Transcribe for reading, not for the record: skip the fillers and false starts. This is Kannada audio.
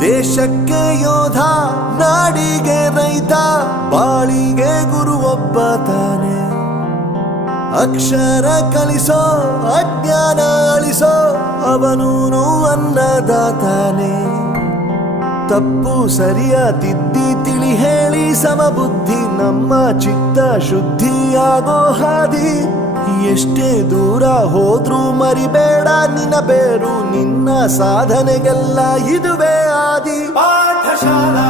ದೇಶಕ್ಕೆ ಯೋಧ, ನಾಡಿಗೆ ರೈತ, ಬಾಳಿಗೆ ಗುರು ಒಬ್ಬ ತಾನೆ. ಅಕ್ಷರ ಕಲಿಸೋ, ಅಜ್ಞಾನ ಅಳಿಸೋ, ಅವನೂನು ಅನ್ನದಾತಾನೆ. ತಪ್ಪು ಸರಿಯ ತಿದ್ದಿ ತಿಳಿ ಹೇಳಿ ಸಮಬುದ್ಧಿ ನಮ್ಮ ಚಿತ್ತ ಶುದ್ಧಿಯಾಗೋ ಹಾದಿ. ಎಷ್ಟೇ ದೂರ ಹೋದ್ರೂ ಮರಿಬೇಡ ನಿನ್ನ ಬೇರು, ನಿನ್ನ ಸಾಧನೆಗೆಲ್ಲ ಇದುವೇ ಆದಿ. ಪಾಠಶಾಲಾ